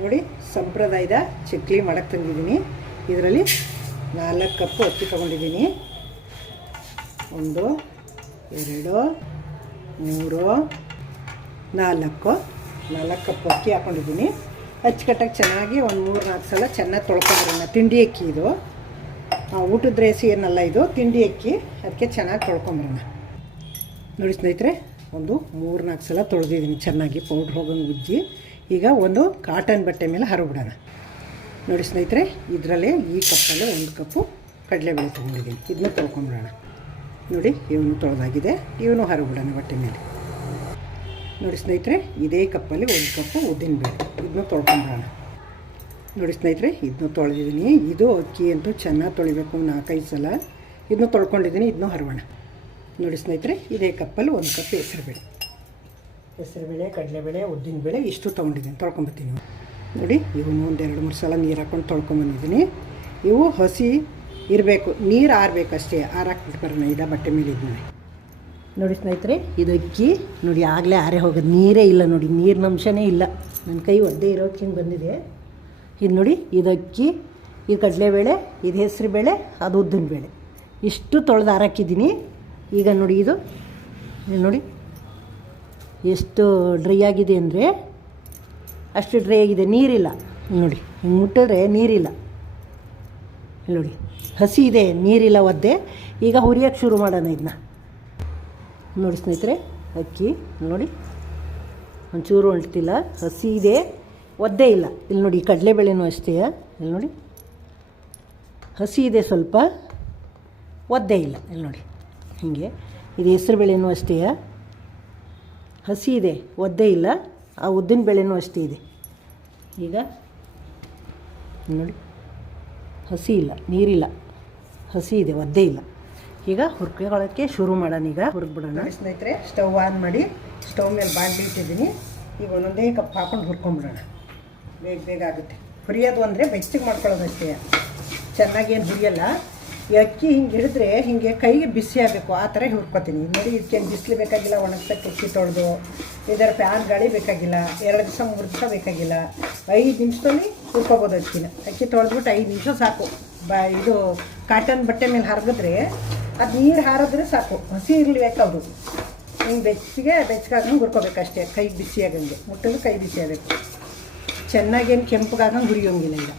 ನೋಡಿ, ಸಂಪ್ರದಾಯದ ಚಕ್ಲಿ ಮಾಡಕ್ಕೆ ತಂದಿದ್ದೀನಿ. ಇದರಲ್ಲಿ ನಾಲ್ಕು ಕಪ್ಪು ಅಕ್ಕಿ ತೊಗೊಂಡಿದ್ದೀನಿ. ಒಂದು, ಎರಡು, ಮೂರು, ನಾಲ್ಕು. ನಾಲ್ಕು ಕಪ್ಪು ಅಕ್ಕಿ ಹಾಕ್ಕೊಂಡಿದ್ದೀನಿ ಅಚ್ಚುಕಟ್ಟಾಗಿ ಚೆನ್ನಾಗಿ ಒಂದು ಮೂರು, ನಾಲ್ಕು ಸಲ ಚೆನ್ನಾಗಿ ತೊಳ್ಕೊಂಡಿರೋಣ ತಿಂಡಿ ಅಕ್ಕಿ ಇದು. ಊಟದ ರೇಸಿ ಏನಲ್ಲ ಇದು, ತಿಂಡಿ ಅಕ್ಕಿ. ಅದಕ್ಕೆ ಚೆನ್ನಾಗಿ ತೊಳ್ಕೊಂಬರೋಣ ನೋಡಿ ಸ್ನೇಹಿತರೆ, ಒಂದು ಮೂರು, ನಾಲ್ಕು ಸಲ ತೊಳೆದಿದ್ದೀನಿ ಚೆನ್ನಾಗಿ, ಪೌಡ್ರ್ ಹೋಗಂಗೆ ಉಜ್ಜಿ. ಈಗ ಒಂದು ಕಾಟನ್ ಬಟ್ಟೆ ಮೇಲೆ ಹರಿಬಿಡೋಣ ನೋಡಿ ಸ್ನೇಹಿತರೆ, ಇದರಲ್ಲೇ ಈ ಕಪ್ಪಲ್ಲಿ ಒಂದು ಕಪ್ಪು ಕಡಲೆಬೇಳೆ ತೊಗೊಂಡಿದ್ದೀನಿ. ಇದನ್ನ ತೊಳ್ಕೊಂಬಿಡೋಣ. ನೋಡಿ, ಇವನು ತೊಳೆದಾಗಿದೆ. ಇವನು ಹರಿಬಿಡೋಣ ಬಟ್ಟೆ ಮೇಲೆ. ನೋಡಿ ಸ್ನೇಹಿತರೆ, ಇದೇ ಕಪ್ಪಲ್ಲಿ ಒಂದು ಕಪ್ಪು ಉದ್ದಿನಬೇಳೆ ಇದನ್ನು ತೊಳ್ಕೊಂಬಿಡೋಣ. ನೋಡಿ ಸ್ನೇಹಿತರೆ, ಇದನ್ನು ತೊಳೆದಿದ್ದೀನಿ. ಇದು ಅಕ್ಕಿ ಅಂತೂ ಚೆನ್ನಾಗಿ ತೊಳಿಬೇಕು ನಾಲ್ಕೈದು ಸಲ. ಇದನ್ನು ತೊಳ್ಕೊಂಡಿದ್ದೀನಿ, ಇದನ್ನು ಹರಬೋಣ ನೋಡಿ ಸ್ನೇಹಿತರೆ, ಇದೇ ಕಪ್ಪಲ್ಲಿ ಒಂದು ಕಪ್ ಹೆಸರುಬೇಳೆ ಹೆಸರುಬೇಳೆ ಉದ್ದಿನ ಉದ್ದಿನಬೇಳೆ ಇಷ್ಟು ತೊಗೊಂಡಿದ್ದೀನಿ ತೊಳ್ಕೊಂಬತ್ತೀನಿ ನೋಡಿ ಇವನು ಒಂದು ಎರಡು ಮೂರು ಸಲ ನೀರು ಹಾಕ್ಕೊಂಡು ತೊಳ್ಕೊಂಬಂದಿದ್ದೀನಿ ಇವು ಹಸಿ ಇರಬೇಕು, ನೀರು ಆರಬೇಕಷ್ಟೇ ಆರಾಕ್ಬಿಟ್ಟು ಬರೋಣ ಇದ ಬಟ್ಟೆ ಮೇಲೆ ಇದ್ದೀನಿ ನೋಡಿ ಸ್ನೇಹಿತರೆ, ಇದು ಅಕ್ಕಿ, ನೋಡಿ ಆಗಲೇ ಆರೇ ಹೋಗೋದು, ನೀರೇ ಇಲ್ಲ ನೋಡಿ, ನೀರಿನ ಅಂಶನೇ ಇಲ್ಲ. ನನ್ನ ಕೈ ಒದ್ದೆ ಇರೋಕ್ಕೆ ಹಿಂಗೆ ಬಂದಿದೆ. ಇದು ನೋಡಿ, ಇದು ಅಕ್ಕಿ, ಇದು ಕಡಲೆಬೇಳೆ ಇದು ಹೆಸರು ಬೇಳೆ, ಅದು ಉದ್ದಿನ ಬೇಳೆ. ಇಷ್ಟು ತೊಳೆದು ಆರಾಕಿದ್ದೀನಿ. ಈಗ ನೋಡಿ ಇದು ನೋಡಿ. ಎಷ್ಟು ಡ್ರೈ ಆಗಿದೆ ಅಂದರೆ ಅಷ್ಟು ಡ್ರೈ ಆಗಿದೆ, ನೀರಿಲ್ಲ. ನೋಡಿ ಹಿಂಗೆ ಮುಟ್ಟಿದ್ರೆ ನೀರಿಲ್ಲ. ನೋಡಿ, ಹಸಿ ಇದೆ, ನೀರಿಲ್ಲ ಒದ್ದೆ. ಈಗ ಹುರಿಯೋಕ್ಕೆ ಶುರು ಮಾಡೋಣ ಇದನ್ನ ನೋಡಿ ಸ್ನೇಹಿತರೆ, ಅಕ್ಕಿ, ನೋಡಿ. ಒಂಚೂರು ಹೊಂಟ್ತಿಲ್ಲ ಹಸಿ ಇದೆ, ಒದ್ದೆ ಇಲ್ಲ. ಇಲ್ಲಿ ನೋಡಿ ಕಡಲೆಬೇಳೆನೂ ಅಷ್ಟೇ, ಇಲ್ಲಿ ನೋಡಿ. ಹಸಿ ಇದೆ ಸ್ವಲ್ಪ, ಒದ್ದೆ ಇಲ್ಲ. ಇಲ್ಲಿ ನೋಡಿ, ಹೀಗೆ. ಇದು ಹೆಸರು ಬೇಳೆನೂ ಅಷ್ಟೇ. ಹಸಿ ಇದೆ, ಒದ್ದೆ ಇಲ್ಲ. ಆ ಉದ್ದಿನ ಬೇಳೆನೂ ಅಷ್ಟೇ ಇದೆ. ಈಗ ನೋಡಿ, ಹಸಿ ಇಲ್ಲ, ನೀರಿಲ್ಲ. ಹಸಿ ಇದೆ, ಒದ್ದೆ ಇಲ್ಲ. ಈಗ ಹುರ್ಕೊಳ್ಳೋಕ್ಕೆ ಶುರು ಮಾಡೋಣ ಈಗ. ಹುರ್ಬಿಡೋಣ ಸ್ನೇಹಿತರೆ, ಸ್ಟವ್ ಆನ್ ಮಾಡಿ, ಸ್ಟವ್ ಮೇಲೆ ಬಾಂಡ್ಲಿ ಇಟ್ಟಿದ್ದೀನಿ. ಈಗ ಒಂದೊಂದೇ ಕಪ್ ಹಾಕೊಂಡು ಹುರ್ಕೊಂಬಿಡೋಣ. ಬೇಗ ಬೇಗ ಆಗುತ್ತೆ. ಹುರಿಯೋದು ಅಂದರೆ ಬೆಚ್ಚಗೆ ಮಾಡ್ಕೊಳ್ಳೋದು ಅಷ್ಟೇ ಚೆನ್ನಾಗಿ ಏನು ಹುರಿಯಲ್ಲ. ಅಕ್ಕಿ ಹಿಂಗೆ ಹಿಡಿದ್ರೆ ಹಿಂಗೆ ಕೈಗೆ ಬಿಸಿ ಆಗಬೇಕು. ಆ ಥರ ಹುರ್ಕೊತೀನಿ. ನೋಡಿ, ಇದಕ್ಕೆ ಬಿಸಿಲು ಬೇಕಾಗಿಲ್ಲ, ಒಣಗ್ಸಕ್ಕೆ ಅಕ್ಕಿ ತೊಳೆದು ಇದರ ಫ್ಯಾನ್ ಗಾಳಿ ಬೇಕಾಗಿಲ್ಲ. ಎರಡು ದಿವಸ, ಮೂರು ದಿವಸ ಬೇಕಾಗಿಲ್ಲ. ಐದು ನಿಮಿಷದಲ್ಲಿ ಹುರ್ಕೋಬೋದು ಅಕ್ಕಿನ. ಅಕ್ಕಿ ತೊಳೆದ್ಬಿಟ್ಟು ಐದು ನಿಮಿಷ ಸಾಕು. ಬ, ಇದು ಕಾಟನ್ ಬಟ್ಟೆ ಮೇಲೆ ಹರಗಿದ್ರೆ ಅದು ನೀರು ಹಾರಿದ್ರೆ ಸಾಕು. ಹಸಿ ಇರಲಿ ಬೇಕಾದ್ರು ಹಿಂಗೆ ಬೆಚ್ಚಗೆ ಬೆಚ್ಚಗಾಗಂಗೆ ಹುರ್ಕೋಬೇಕಷ್ಟೇ ಕೈ ಬಿಸಿ ಆಗಂಗೆ. ಮುಟ್ಟಿದ್ರೆ ಕೈ ಬಿಸಿ ಆಗಬೇಕು. ಚೆನ್ನಾಗೇನು ಕೆಂಪಗಾಗಂಗೆ ಹುರಿಯೋಂಗಿಲ್ಲ ಈಗ.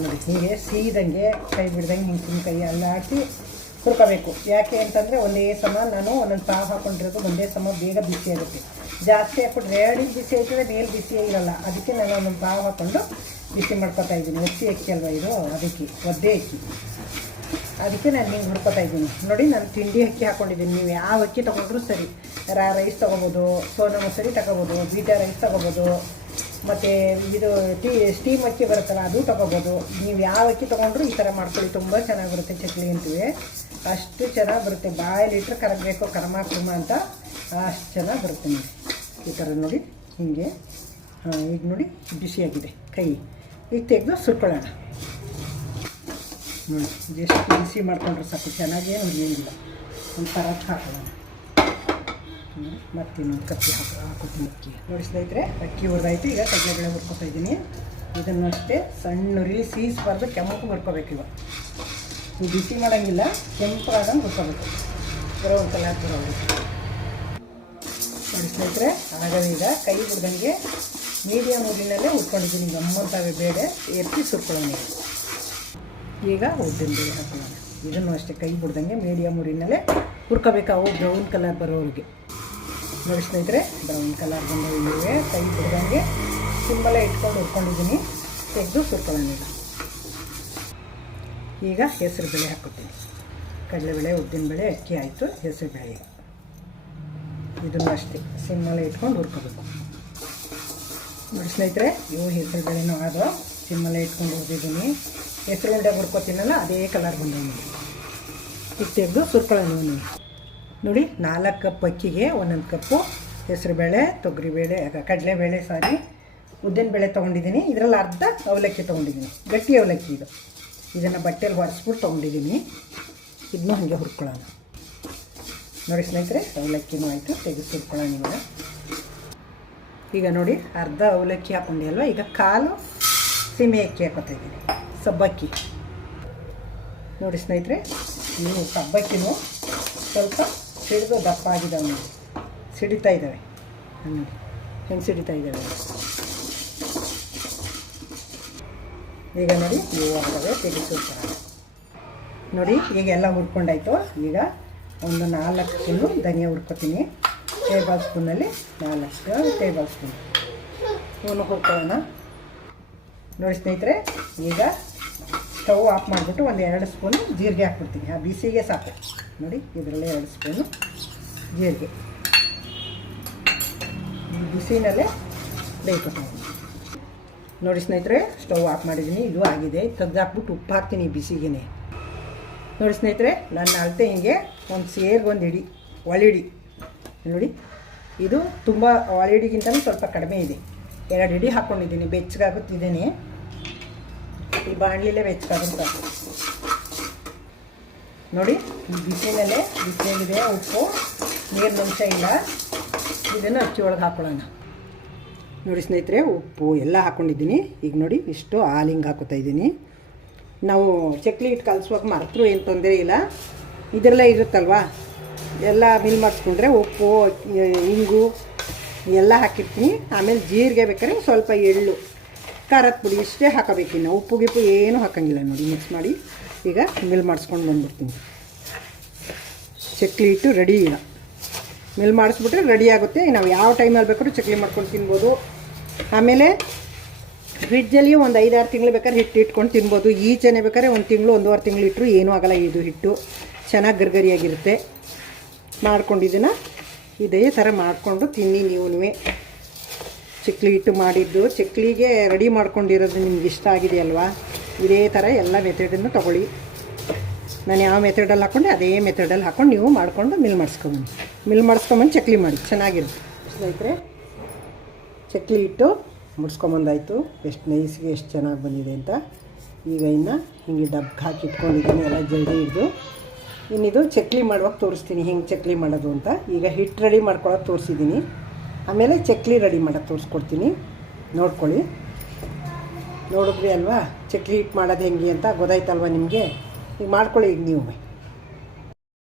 ನೋಡಿ, ಹೀಗೆ ಸೀದಂಗೆ ಕೈ ಬಿಡ್ದಂಗೆ ಹಿಂಗೆ ಕೈ ಹಾಕಿ ಹುರ್ಕೋಬೇಕು. ಯಾಕೆ ಅಂತಂದರೆ ಒಂದೇ ಸಮ ನಾನು ಒಂದೊಂದು ಪಾವು ಹಾಕೊಂಡಿರೋದು ಒಂದೇ ಸಮ ಬೇಗ ಬಿಸಿ ಆಗುತ್ತೆ. ಜಾಸ್ತಿ ಹಾಕ್ಬಿಟ್ರೆ ಎರಡಿಗೆ ಬಿಸಿ ಆಯ್ತದೆ ಮೇಲೆ ಬಿಸಿ ಇರಲ್ಲ. ಅದಕ್ಕೆ ನಾನು ಒಂದೊಂದು ಪಾವು ಹಾಕ್ಕೊಂಡು ಬಿಸಿ ಮಾಡ್ಕೊತಾ ಇದ್ದೀನಿ. ಒತ್ತಿ ಅಕ್ಕಿ ಅಲ್ವಾ ಇದು? ಅದಕ್ಕೆ, ಒದ್ದೆ ಅಕ್ಕಿ. ಅದಕ್ಕೆ ನಾನು ಹಿಂಗೆ ಹುಡ್ಕೋತಾ ಇದ್ದೀನಿ. ನೋಡಿ, ನಾನು ತಿಂಡಿ ಅಕ್ಕಿ ಹಾಕ್ಕೊಂಡಿದ್ದೀನಿ ನೀವು ಯಾವ ಅಕ್ಕಿ ತೊಗೊಂಡ್ರೂ ಸರಿ. ರೈಸ್ ತೊಗೋಬೋದು, ಸೋನಾ ಮಸೂರಿ ತಗೋಬೋದು ಬೀಟಾ ರೈಸ್ ತೊಗೋಬೋದು ಮತ್ತು ಇದು ಟೀ ಸ್ಟೀಮ್ ಅಕ್ಕಿ ಬರುತ್ತಲ್ಲ, ಅದು ತೊಗೋಬೋದು. ನೀವು ಯಾವ ಅಕ್ಕಿ ತೊಗೊಂಡ್ರು ಈ ಥರ ಮಾಡ್ಕೊಳ್ಳಿ. ತುಂಬ ಚೆನ್ನಾಗಿ ಬರುತ್ತೆ ಚಕ್ಲಿ ಅಂತೀವಿ ಅಷ್ಟು ಚೆನ್ನಾಗಿ ಬರುತ್ತೆ. ಬಾಯಲ್ಲಿಟ್ಟರೆ ಕರಗಬೇಕು ಕರ್ಮ ಕುರ್ಮ ಅಂತ ಅಷ್ಟು ಚೆನ್ನಾಗಿ ಬರುತ್ತೆ ನೋಡಿ. ಈ ಥರ ನೋಡಿ, ಹೀಗೆ. ಹಾಂ, ಈಗ ನೋಡಿ, ಬಿಸಿಯಾಗಿದೆ ಕೈ. ಈಗ ತೆಗೆದು ಸುಟ್ಕೊಳ್ಳೋಣ. ನೋಡಿ, ಜಸ್ಟ್ ಬಿಸಿ ಮಾಡ್ಕೊಂಡ್ರೆ ಸಾಕು. ಚೆನ್ನಾಗೇನು ಏನಿಲ್ಲ. ಒಂಥರ ಹಾಕೋಣ ಮತ್ತೆ ಇನ್ನೊಂದು ಕಪ್ಪಿ ಹಾಕಿ ಹಾಕೋತೀನಿ. ಅಕ್ಕಿ ನೋಡಿ ಸ್ನೇಹಿತರೆ ಅಕ್ಕಿ ಹುರಿದಾಯ್ತು. ಈಗ ಕಡಲೆಬೇಳೆ ಹುರ್ಕೊತಾ ಇದ್ದೀನಿ. ಇದನ್ನು ಅಷ್ಟೇ ಸಣ್ಣ ರೀ ಸೀಸ್ಬಾರ್ದು ಕೆಂಪು ಹುರ್ಕೋಬೇಕು ಇವಾಗ. ನೀವು ಬಿಸಿ ಮಾಡೋಂಗಿಲ್ಲ, ಕೆಂಪಾದಂಗೆ ಹುರ್ಕೋಬೇಕು. ಬರೋ ಒಂದು ಕಲರ್ ಬರೋ ನೋಡಿ ಸ್ನೇಹಿತರೆ ಈಗ ಕೈ ಬಿಡ್ದಂಗೆ ಮೀಡಿಯಮ್ ಊರಿನಲ್ಲೇ ಉಟ್ಕೊಂಡಿದ್ದೀನಿ ಗಮ್ಮಂತಾವೆ ಬೇಳೆ ಎತ್ತಿ ಸುರ್ಕೊಳ್ಳೋಣ ಈಗ. ಉದ್ದಿನ ಬೇಳೆ ಹಾಕೊಳ್ಳೋಣ ಇದನ್ನು ಅಷ್ಟೇ ಕೈ ಬಿಡ್ದಂಗೆ ಮೀಡಿಯಮ್ ಊರಿನಲ್ಲೇ ಹುರ್ಕೋಬೇಕು. ಅವು ಬ್ರೌನ್ ಕಲರ್ ಬರೋರಿಗೆ ನೋಡಿ ಸ್ನೇಹಿತರೆ ಬ್ರೌನ್ ಕಲರ್ ಬಂದವೆ ಕೈ ಬಿಡ್ದಂಗೆ ಸಿಮ್ಮಲ್ಲೇ ಇಟ್ಕೊಂಡು ಹುರ್ಕೊಂಡಿದ್ದೀನಿ ತೆಗೆದು ಸುರ್ಕೊಳ್ಳೋಣ ಈಗ. ಈಗ ಹೆಸರು ಬೇಳೆ ಹಾಕೋತೀನಿ ಕಡಲೆಬೇಳೆ ಉದ್ದಿನಬೇಳೆ ಅಕ್ಕಿ ಆಯಿತು, ಹೆಸರು ಬೇಳೆ. ಇದನ್ನು ಅಷ್ಟೇ ಸಿಮ್ಮಲ್ಲೇ ಇಟ್ಕೊಂಡು ಹುರ್ಕೋಬೇಕು. ನೋಡಿ ಸ್ನೇಹಿತರೆ, ಇವು ಹೆಸರು ಬೇಳೆನೂ ಆದವು ಸಿಮ್ಮಲ್ಲೇ ಇಟ್ಕೊಂಡು ಹುರಿದಿದ್ದೀನಿ. ಹೆಸರು ಉಂಡೆ ಹುರ್ಕೋತೀನಲ್ಲ, ಅದೇ ಕಲರ್ ಬಂದವು ಈಗ ತೆಗೆದು ಸುರ್ಕೊಳ್ಳೋಣ ನೀವು ನೋಡಿ, ನಾಲ್ಕು ಕಪ್ ಅಕ್ಕಿಗೆ, ಒಂದೊಂದು ಕಪ್ಪು ಹೆಸರುಬೇಳೆ ತೊಗರಿಬೇಳೆ ಕಡಲೆಬೇಳೆ ಸಾರಿ. ಉದ್ದಿನಬೇಳೆ ತೊಗೊಂಡಿದ್ದೀನಿ. ಇದರಲ್ಲಿ ಅರ್ಧ ಅವಲಕ್ಕಿ ತೊಗೊಂಡಿದ್ದೀನಿ. ಗಟ್ಟಿ ಅವಲಕ್ಕಿ ಇದು. ಇದನ್ನು ಬಟ್ಟೆಯಲ್ಲಿ ಒರೆಸ್ಬಿಟ್ಟು ತೊಗೊಂಡಿದ್ದೀನಿ. ಇದನ್ನೂ ಹಾಗೆ ಹುರ್ಕೊಳ್ಳೋಣ. ನೋಡಿ ಸ್ನೇಹಿತರೆ, ಅವಲಕ್ಕಿನೂ ಆಯಿತು, ತೆಗೆಸಿ ಹುರ್ಕೊಳ್ಳೋಣ ನೀವು ಈಗ ನೋಡಿ, ಅರ್ಧ ಅವಲಕ್ಕಿ ಹಾಕೊಂಡೆ ಅಲ್ವಾ ಈಗ ಕಾಲು ಸೀಮೆ ಅಕ್ಕಿ ಹಾಕೋತಾ ಇದ್ದೀನಿ. ಸಬ್ಬಕ್ಕಿ. ನೋಡಿ ಸ್ನೇಹಿತರೆ ನೀವು ಸಬ್ಬಕ್ಕಿನೂ ಸ್ವಲ್ಪ ಸಿಡಿದು ದಪ್ಪ ಆಗಿದ್ದಾವೆ ನೋಡಿ. ಸಿಡಿತಾ ಇದ್ದಾವೆ. ನೋಡಿ. ಹೆಂಗೆ ಸಿಡಿತಾ ಇದ್ದಾವೆ ಈಗ ನೋಡಿ ನೀವು ಆಗ್ತವೆ ತೆಗೆಸಿರ್ತಾರೆ ನೋಡಿ, ಈಗ ಎಲ್ಲ ಹುರ್ಕೊಂಡಾಯ್ತು. ಈಗ ಒಂದು ನಾಲ್ಕು ಸ್ಪೂನು ಧನಿಯಾ ಹುರ್ಕೊತೀನಿ. ಟೇಬಲ್ ಸ್ಪೂನಲ್ಲಿ ನಾಲ್ಕು ಟೇಬಲ್ ಸ್ಪೂನ್. ಇವನು ಹುರ್ಕೊಳ್ಳೋಣ. ನೋಡಿ ಸ್ನೇಹಿತರೆ, ಈಗ ಸ್ಟವ್ ಆಫ್ ಮಾಡಿಬಿಟ್ಟು ಒಂದು ಎರಡು ಸ್ಪೂನು ಜೀರಿಗೆ ಹಾಕ್ಬಿಡ್ತೀನಿ. ಆ ಬಿಸಿಗೆ ಸಾಕು. ನೋಡಿ, ಇದರಲ್ಲೇ ಎರಡು ಸ್ಪೂನು ಜೀರಿಗೆ. ಬಿಸಿನಲ್ಲೇ ಬೇಯಿಸ್ಕೊಂಡು ನೋಡಿ ಸ್ನೇಹಿತರೆ, ಸ್ಟವ್ ಆಫ್ ಮಾಡಿದ್ದೀನಿ, ಇದು ಆಗಿದೆ. ತೆಗ್ದು ಹಾಕ್ಬಿಟ್ಟು ಉಪ್ಪು ಹಾಕ್ತೀನಿ ಬಿಸಿಗೆನೆ. ನೋಡಿ ಸ್ನೇಹಿತರೆ, ನನ್ನ ಅಳತೆ ಹಿಂಗೆ ಒಂದು ಸೇರ್ಗೆ ಒಂದು ಇಡಿ ಒಳಿಡಿ ನೋಡಿ, ಇದು ತುಂಬ ಒಳಿಡಿಗಿಂತಲೂ ಸ್ವಲ್ಪ ಕಡಿಮೆ ಇದೆ. ಎರಡು ಇಡಿ ಹಾಕ್ಕೊಂಡಿದ್ದೀನಿ ಬೆಚ್ಚಗಾಗುತ್ತಿದ್ದೀನಿ. ಈ ಬಾಣಲಿಲೇ ಬೆಚ್ಚಗಾಗುತ್ತೆ? ನೋಡಿ ಬಿಸಿನಲ್ಲೇ ಬಿಸಿಯಾಗಿದೆ ಉಪ್ಪು, ನೀರಿನ ಅಂಶ ಇಲ್ಲ. ಇದನ್ನು ಅಕ್ಕಿ ಒಳಗೆ ಹಾಕೊಳ್ಳೋಣ. ನೋಡಿ ಸ್ನೇಹಿತರೆ, ಉಪ್ಪು ಎಲ್ಲ ಹಾಕ್ಕೊಂಡಿದ್ದೀನಿ ಈಗ ನೋಡಿ, ಇಷ್ಟು ಹಾಲು ಹಿಂಗೆ ಹಾಕೋತಾ ಇದ್ದೀನಿ. ನಾವು ಚಕ್ಲಿ ಹಿಟ್ಟು ಕಲಿಸುವಾಗ ಮರೆತರೂ ಏನು ತೊಂದರೆ ಇಲ್ಲ. ಇದರಲ್ಲೇ ಇರುತ್ತಲ್ವಾ? ಎಲ್ಲ ಮಿಲ್ ಮಾಡಿಸ್ಕೊಂಡ್ರೆ ಉಪ್ಪು, ಹಿಂಗು ಎಲ್ಲ ಹಾಕಿರ್ತೀನಿ. ಆಮೇಲೆ ಜೀರಿಗೆ ಬೇಕಾದ್ರೆ ಸ್ವಲ್ಪ ಎಳ್ಳು. ಖಾರದ ಪುಡಿ ಇಷ್ಟೇ ಹಾಕಬೇಕು. ಇನ್ನು ಉಪ್ಪು ಗಿಪ್ಪು ಏನೂ ಹಾಕಂಗಿಲ್ಲ ನೋಡಿ ಮಿಕ್ಸ್ ಮಾಡಿ. ಈಗ ಮಿಲ್ ಮಾಡಿಸ್ಕೊಂಡು ಬಂದ್ಬಿಡ್ತೀನಿ. ಚಕ್ಲಿ ಇಟ್ಟು ರೆಡಿ ಇಲ್ಲ ಮಿಲ್ ಮಾಡಿಸ್ಬಿಟ್ರೆ ರೆಡಿ ಆಗುತ್ತೆ. ನಾವು ಯಾವ ಟೈಮಲ್ಲಿ ಬೇಕಾದ್ರೂ ಚಕ್ಲಿ ಮಾಡ್ಕೊಂಡು ತಿನ್ಬೋದು. ಆಮೇಲೆ ಫ್ರಿಡ್ಜಲ್ಲಿ ಒಂದು ಐದಾರು ತಿಂಗಳು ಬೇಕಾದ್ರೆ ಹಿಟ್ಟು ಇಟ್ಕೊಂಡು ತಿನ್ಬೋದು. ಈಚೆನೆ ಬೇಕಾದ್ರೆ ಒಂದು ತಿಂಗಳು, ಒಂದೂವರೆ ತಿಂಗಳು ಇಟ್ಟರು ಏನೂ ಆಗಲ್ಲ ಇದು ಹಿಟ್ಟು. ಚೆನ್ನಾಗಿ ಗರ್ಗರಿಯಾಗಿರುತ್ತೆ. ಮಾಡ್ಕೊಂಡಿದ್ದನ್ನು ಇದೇ ಥರ ಮಾಡಿಕೊಂಡು ತಿನ್ನಿ ನೀವು ಚಕ್ಲಿ ಹಿಟ್ಟು ಮಾಡಿದ್ದು. ಚಕ್ಲಿಗೆ ರೆಡಿ ಮಾಡ್ಕೊಂಡಿರೋದು ನಿಮ್ಗೆ ಇಷ್ಟ ಆಗಿದೆ ಅಲ್ವಾ? ಇದೇ ಥರ ಎಲ್ಲ ಮೆಥಡನ್ನು ತೊಗೊಳ್ಳಿ. ನಾನು ಯಾವ ಮೆಥಡಲ್ಲಿ ಹಾಕ್ಕೊಂಡೆ ಅದೇ ಮೆಥಡಲ್ಲಿ ಹಾಕ್ಕೊಂಡು ನೀವು ಮಾಡಿಕೊಂಡು ಮಿಲ್ ಮಾಡಿಸ್ಕೊಂಬನ್ನಿ. ಮಿಲ್ ಮಾಡಿಸ್ಕೊಂಬಂದು ಚಕ್ಲಿ ಮಾಡಿ. ಚೆನ್ನಾಗಿರುತ್ತೆ. ಸ್ನೇಹಿತರೆ, ಚಕ್ಲಿ ಹಿಟ್ಟು ಮುಡ್ಸ್ಕೊಂಬಂದಾಯಿತು. ಎಷ್ಟು ನೈಸ್ಗೆ ಎಷ್ಟು ಚೆನ್ನಾಗಿ ಬಂದಿದೆ ಅಂತ. ಈಗ ಇನ್ನು ಹಿಂಗೆ ಡಬ್ಗೆ ಹಾಕಿ ಇಟ್ಕೊಂಡಿದ್ದೀನಿ. ಎಲ್ಲ ಜಲ್ದಿ ಹಿಡಿದು. ಇನ್ನಿದು ಚಕ್ಲಿ ಮಾಡುವಾಗ ತೋರಿಸ್ತೀನಿ. ಹೆಂಗೆ ಚಕ್ಲಿ ಮಾಡೋದು ಅಂತ. ಈಗ ಹಿಟ್ಟು ರೆಡಿ ಮಾಡ್ಕೊಳ್ಳೋದು ತೋರಿಸಿದ್ದೀನಿ. ಆಮೇಲೆ ಚಕ್ಲಿ ರೆಡಿ ಮಾಡೋದು ತೋರಿಸ್ಕೊಡ್ತೀನಿ. ನೋಡ್ಕೊಳ್ಳಿ. ನೋಡಿದ್ರಿ ಅಲ್ವಾ? ಚಕ್ಲಿ ಹಿಟ್ಟು ಮಾಡೋದು ಹೆಂಗೆ ಅಂತ ಗೊತ್ತಾಯ್ತಲ್ವ ನಿಮಗೆ? ಈಗ ಮಾಡ್ಕೊಳ್ಳಿ ಈಗ ನೀವು.